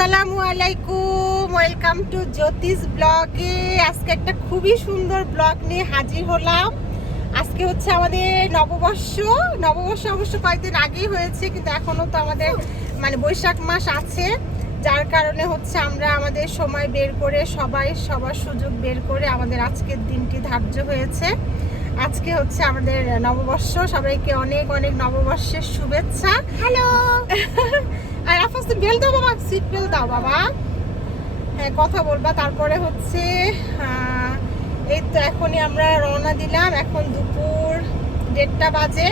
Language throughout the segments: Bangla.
আসসালামু আলাইকুম ওয়েলকাম টু জ্যোতিষ ব্লগে। আজকে একটা খুবই সুন্দর ব্লগ নিয়ে হাজির হলাম। আজকে হচ্ছে আমাদের নববর্ষ। নববর্ষ অবশ্য কয়েকদিন আগেই হয়েছে কিন্তু এখনও তো আমাদের মানে বৈশাখ মাস আছে। যার কারণে হচ্ছে আমরা আমাদের সময় বের করে সবাই সবার সুযোগ বের করে আমাদের আজকের দিনটি ধার্য হয়েছে। আজকে হচ্ছে আমাদের নববর্ষ। সবাইকে অনেক অনেক নববর্ষের শুভেচ্ছা। হ্যালো সিট বেল দাও বাবা। হ্যাঁ কথা বলবা। তারপরে হচ্ছে এই তো এখনই আমরা রওনা দিলাম। এখন দুপুর দেড়টা বাজে।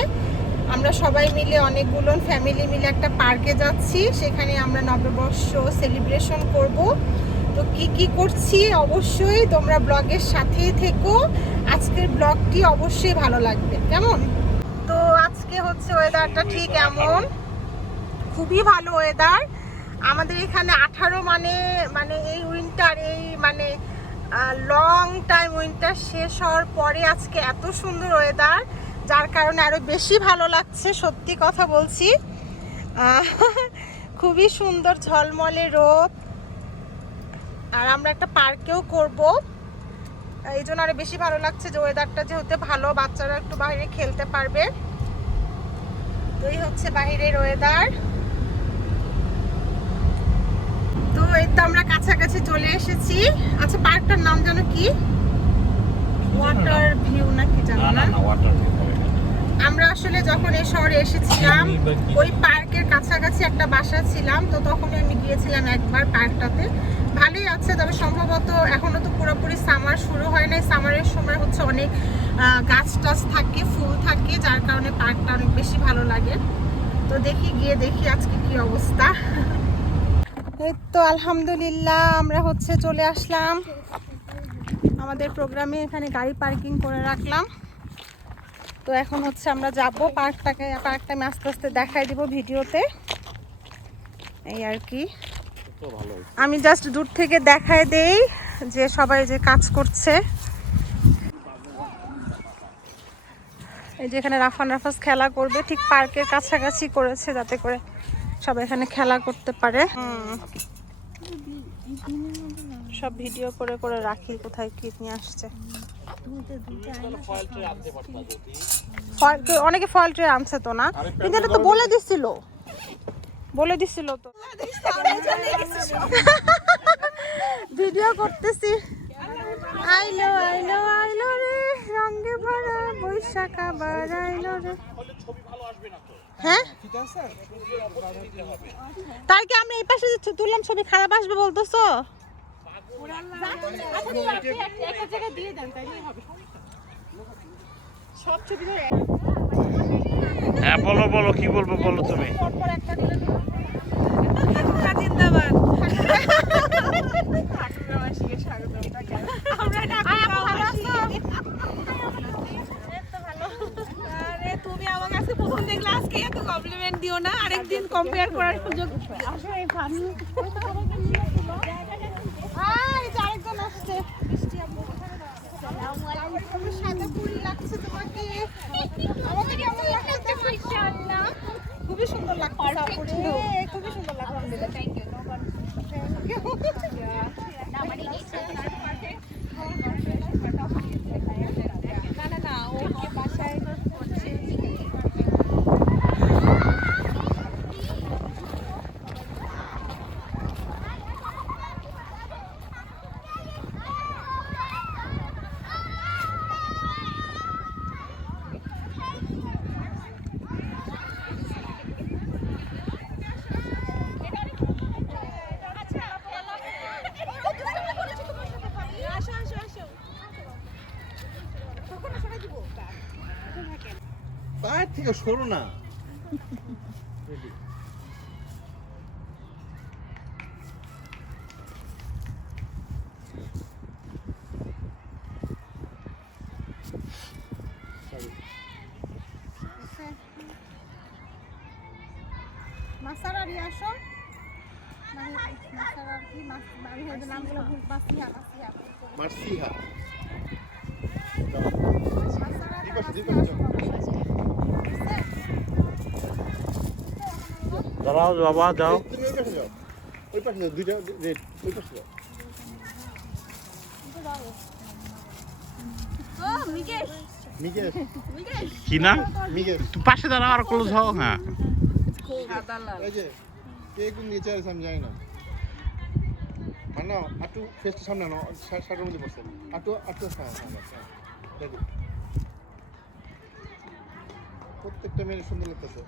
আমরা সবাই মিলে অনেকগুলো ফ্যামিলি মিলে একটা পার্কে যাচ্ছি। সেখানে আমরা নববর্ষ সেলিব্রেশন করব। তো কি কি করছি? অবশ্যই তোমরা ব্লগের সাথেই থেকো। আজকের ব্লগটি অবশ্যই ভালো লাগবে। কেমন? তো আজকে হচ্ছে ওয়েদারটা ঠিক এমন। খুবই ভালো ওয়েদার আমাদের এখানে আঠারো মানে মানে এই উইন্টার এই মানে লং টাইম উইন্টার শেষ হওয়ার পরে আজকে এত সুন্দর ওয়েদার যার কারণে আরও বেশি ভালো লাগছে, সত্যি কথা বলছি। খুবই সুন্দর ঝলমলে রোদ। আর আমরা একটা পার্কেও করব। এই জন্য আরও বেশি ভালো লাগছে যে ওয়েদারটা যেহেতু ভালো, বাচ্চারা একটু বাইরে খেলতে পারবে। তো এই হচ্ছে বাইরের ওয়েদার তো এই তো আমরা কাছাকাছি চলে এসেছি। আচ্ছা পার্কটার নাম জানো কি? ওয়াটার ভিউ নাকি জানো না না ওয়াটার আমরা আসলে যখন এই শহরে এসেছিলাম ওই পার্কের কাছাকাছি একটা বাসা ছিলাম তো তখন আমি গিয়েছিলাম একবার পার্কটাতে। ভালোই আছে তবে সম্ভবত এখনও তো পুরোপুরি সামার শুরু হয় নাই। সামারের সময় হচ্ছে অনেক গাছ টাছ থাকে ফুল থাকে যার কারণে পার্কটা অনেক বেশি ভালো লাগে। তো দেখি গিয়ে দেখি আজকে কি অবস্থা। এই তো আলহামদুলিল্লাহ, আমরা হচ্ছে চলে আসলাম। আমাদের প্রোগ্রামে এখানে গাড়ি পার্কিং করে রাখলাম। তো এখন হচ্ছে আমরা যাব পার্কটাকে, পার্কটা আমি আস্তে আস্তে দেখাই দিব ভিডিওতে। এই আর কি। আমি জাস্ট দূর থেকে দেখায় দেই যে সবাই যে কাজ করছে। এই যে এখানে রাফান রাফাস খেলা করবে, ঠিক পার্কের কাছাকাছি করেছে যাতে করে সবাই এখানে খেলা করতে পারে। হুম। সব ভিডিও করে করে রাখি কোথায় কি নিয়ে আসছে। অনেকে ফয়েল ট্রে আনছে তো না। কিন্তু এটা তো বলে দিছিল। বলে দিছিল তো। ভিডিও করতেছি। আইলো আইলো আইলো রে রঙে ভরা বৈশাখ আবার আইলো রে। হ্যাঁ? তাই কি আমরা এই পাশে তুললাম ছবি খারাপ আসবে বলতেছো? সব ছবি ধরে হ্যাঁ বলো বলো কি বলব বলো তুমি। পরপর একটা দিলে তো আরে তুমি আমাকে আজকে প্রথম দেখলে আজকে এত কমপ্লিমেন্ট দিও না আরেকদিন কম্পেয়ার করার সুযোগ আরেকজন আসছে খুবই সুন্দর লাগছে খুবই সুন্দর লাগছে থ্যাংক ইউ না না না ও বাসায় আসো আসো আসো পায়ের থেকে সরো না। মাসারা নিয়ে আসো মানে মাসারার কি মাস আমি হয়তো নামগুলো ভুল মাসিহা মাসিহা মার্সিহা মাসারা ঠিক আছে, ঠিক আছে। দাঁড়াও, বাবা যাও ওই পাশে যাও দুইটা ওই পাশে দাও। কি না তুই পাশে দাঁড়াও, আর ক্লোজ হও হ্যাঁ। প্রত্যেকটা মেয়ে সুন্দর লাগতেছে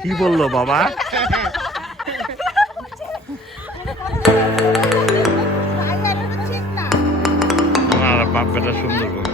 কি বলল বাবা? বাপ বেটা সুন্দর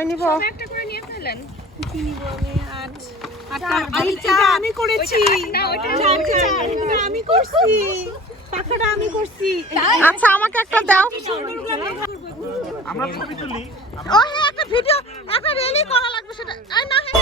সবাই নিব। একটা করে নিয়ে ফেলেন। কি নিব আমি? আট। আমি করেছি। আমি করছি। পাখাটা আমি করছি। আচ্ছা আমাকে একটা দাও। আমরা ছবি তুলি। ও হ্যাঁ একটা ভিডিও একটা রেলি করা লাগবে সেটা। না হ্যাঁ।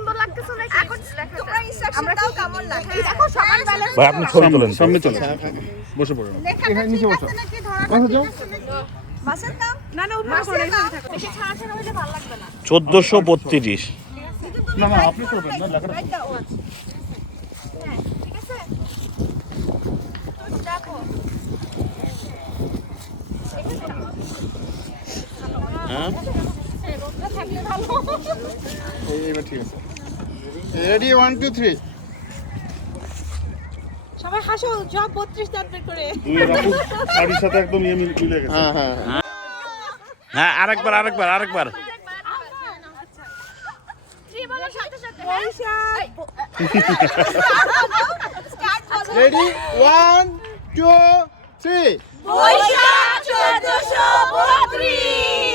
সুন্দর লাগতেছে নাকি? এখন তোমরা ইনস্ট্রাকশন দাও কেমন লাগে এই দেখো সমান ব্যালেন্স ভাই আপনি ছবি তোলেন সামনে চলে বসে নিচে বসো। আছে নাকি? ধরা বসো যাও বাসের দাম? না না ওভাবে করে বেশি ছাড়া ছাড়া হইলে ভালো লাগবে না। চোদ্দশো বত্রিশ। না না আপনি করবেন না লেখাটা হ্যাঁ ঠিক আছে? দেখো। হ্যাঁ? রোদটা থাকলে ভালো। এই ঠিক আছে। রেডি ওয়ান টু থ্রি সবাই হাসো সব বত্রিশ দাঁত বের করে। শাড়ির সাথে একদম ইয়ে মিলে গেছে। হ্যাঁ হ্যাঁ হ্যাঁ। আরেকবার আরেকবার আরেকবার। জি বলো সাথে সাথে ready one two three Baishakh চোদ্দশো বত্রিশ।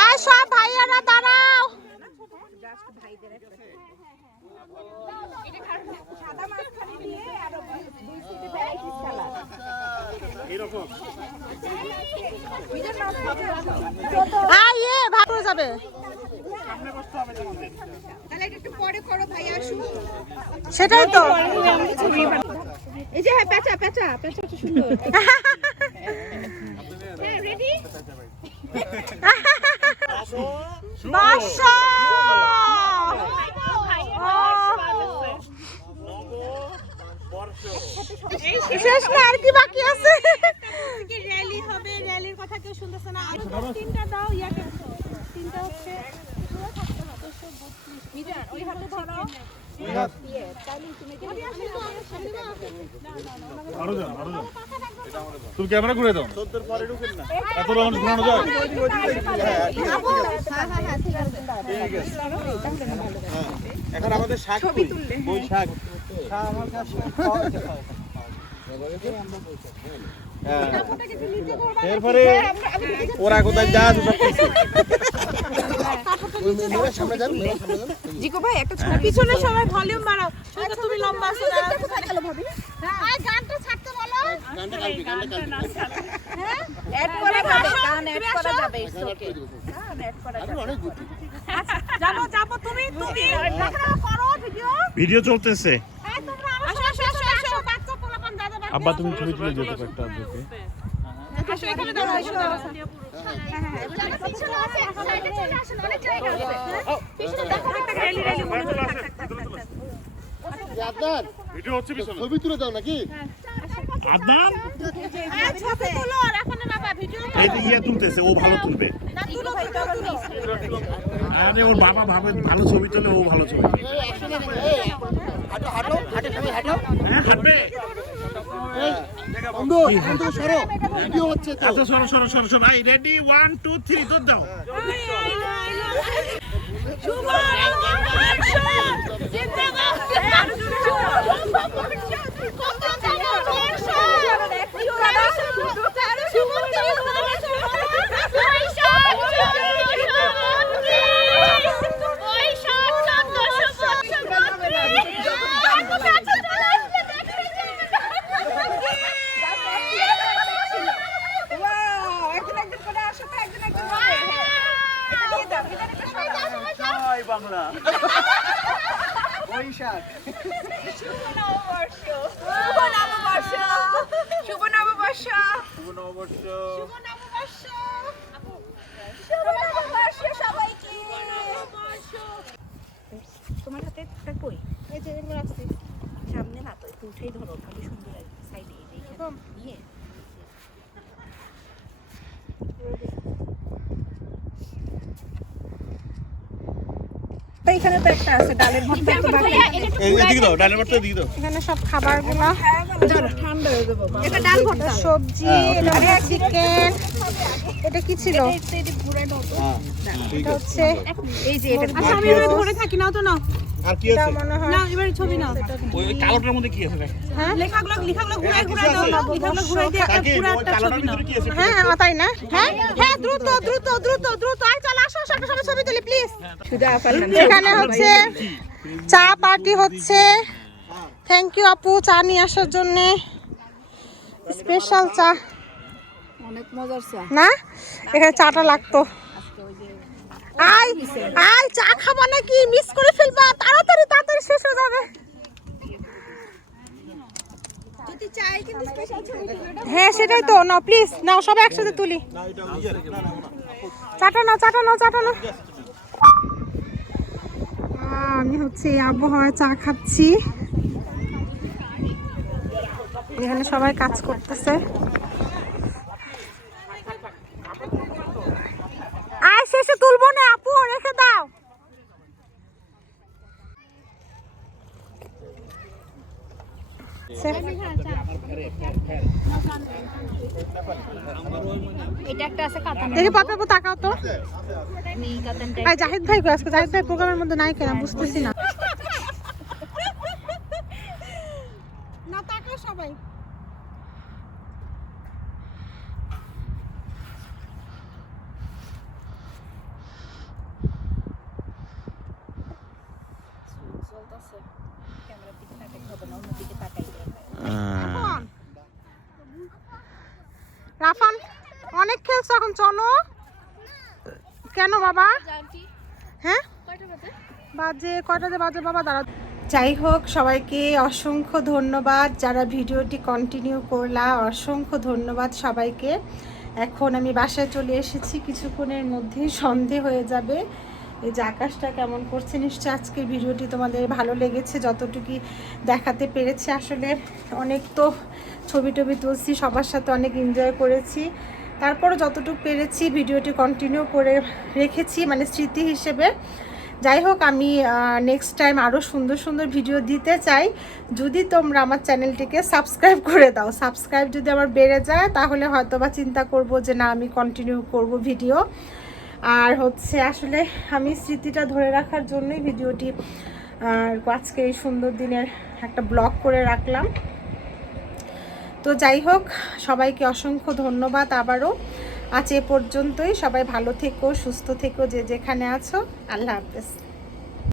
আর সব ভাইয়ারা দাঁড়াও। আয় এ ভালো যাবে। সেটাই তো। এই যে হ্যাঁ পেঁচা পেঁচা পেঁচা সুন্দর হ্যাঁ রেডি বাসা শেষ না, আর কি বাকি আছে? র্যালি হবে র্যালির কথা কেউ শুনতেছে না তিনটা দাও ইয়াকে তিনটা হচ্ছে আরও যান আরও যান। তুমি ক্যামেরা ঘুরে দাও। এত রাউন্ড ঘুরানো যায়? এখন আমাদের শাক বই শাক। এরপরে ওরা কোথায় যা সব যান জিকো ভাই একটা ছবি। পিছনে সবাই ভলিউম বাড়াও। শুধু তুমি লম্বা আছো আর গানটা ছাড়তে বলো। গানটা গাইবি গানটা গাইবি। এড করে যাবে গান এড করা যাবে অনেক গুটি যাব। যাব তুমি তুমি করো ভিডিও ভিডিও চলতেছে। আব্বা তুমি ছবি তুলে যেতে পারতো আব্বুকে। আসো এখানে দাঁড়াও আসো পিছনে ছবি তুলে দাও নাকি আদনান ওর বাবা ভাবে ভালো ছবি তোলে ও ভালো ছবি। হাঁটো হাঁটো হাঁটো হাঁটবে বন্ধু বন্ধু সরো ভিডিও হচ্ছে তো আচ্ছা সরো সরো সরো সরো এই রেডি ওয়ান টু থ্রি তো দাও একজন একজন করে আসো তো একজন একজন করে এটা দিয়ে দাও এটা একটা সবাই বাংলা বৈশাখ শুভ নববর্ষ শুভ নববর্ষ শুভ নববর্ষ শুভ নববর্ষ শুভ নববর্ষ সবাইকে তোমার হাতে একটা কই? এই যে রাখছি। সামনে না তো একটু উঠেই ধরো তাহলে সুন্দর সাইডে এরকম? নিয়ে। তো এখানে তো একটা আছে ডালের ভর্তা তো বাকি এই এদিকে দাও ডালের ভর্তা দিকে দাও। এখানে সব খাবারগুলো ঠান্ডা হয়ে যাব এটা ডাল ভর্তা। সবজি এটা চিকেন। এটা কি ছিল? এটা হচ্ছে এই যে এটা আচ্ছা, আমি ধরে থাকি নাও তো নাও। আর কি আছে না এবারে ছবি নাও। ওই কালোটার মধ্যে কি আছে হ্যাঁ? লেখাগুলো লেখাগুলো ঘুরাই ঘুরাই দাও। লেখাগুলো ঘুরাই দিয়ে একটা পুরো একটা ছবি নাও ভিতরে কি আছে? হ্যাঁ হ্যাঁ তাই না? হ্যাঁ? হ্যাঁ দ্রুত দ্রুত দ্রুত দ্রুত। আর চল আসো সবাই সবাই ছবি তুলি প্লিজ আপার এখানে হচ্ছে চা পার্টি হচ্ছে। থ্যাংক ইউ আপু চা নিয়ে আসার জন্য। স্পেশাল চা। অনেক মজার চা। না? এখানে চাটা লাগতো। আয় আয় চা খাবা নাকি? মিস করে ফেলবা। তাড়াতাড়ি তাড়াতাড়ি শেষ হয়ে যাবে। হ্যাঁ সেটাই তো। নাও প্লিজ নাও সবাই একসাথে তুলি। না এটা ইয়ে না না না চাটা নাও চাটা নাও চাটা নাও। আমি হচ্ছে আবহাওয়ায় চা খাচ্ছি। এখানে সবাই কাজ করতেছে আয় শেষে তুলবো না আপু রেখে দাও। দেখি পাপা আপু তাকাও তো। জাহিদ ভাই কই আজকে জাহিদ ভাই প্রোগ্রামের মধ্যে নাই কেন? বুঝতেছি না। না তাকাও সবাই রাফান রাফান খেলছো এখন? চলো। কেন বাবা? হ্যাঁ? বাজে, কয়টাতে বাজে? বাবা দাঁড়া যাই হোক, সবাইকে অসংখ্য ধন্যবাদ যারা ভিডিওটি কন্টিনিউ করলা। অসংখ্য ধন্যবাদ সবাইকে। এখন আমি বাসায় চলে এসেছি। কিছুক্ষণের মধ্যেই সন্ধে হয়ে যাবে। এই যে আকাশটা কেমন করছে নিশ্চয় আজকের ভিডিওটি তোমাদের ভালো লেগেছে যতটুকু দেখাতে পেরেছি। আসলে অনেক তো ছবি টবি তুলছি, সবার সাথে অনেক এনজয় করেছি। তারপরও যতটুকু পেরেছি, ভিডিওটি কন্টিনিউ করে রেখেছি মানে স্মৃতি হিসেবে। যাই হোক, আমি নেক্সট টাইম আরও সুন্দর সুন্দর ভিডিও দিতে চাই। যদি তোমরা আমার চ্যানেলটিকে সাবস্ক্রাইব করে দাও সাবস্ক্রাইব যদি আমার বেড়ে যায়, তাহলে হয়তো বা চিন্তা করব যে না, আমি কন্টিনিউ করব ভিডিও আর হচ্ছে, আসলে আমি স্মৃতিটা ধরে রাখার জন্যই ভিডিওটি আজকে এই সুন্দর দিনের একটা ব্লগ করে রাখলাম। তো যাই হোক, সবাইকে অসংখ্য ধন্যবাদ আবারও। আজ এ পর্যন্তই। সবাই ভালো থেকো, সুস্থ থেকো, যে যেখানে আছো। আল্লাহ হাফেজ।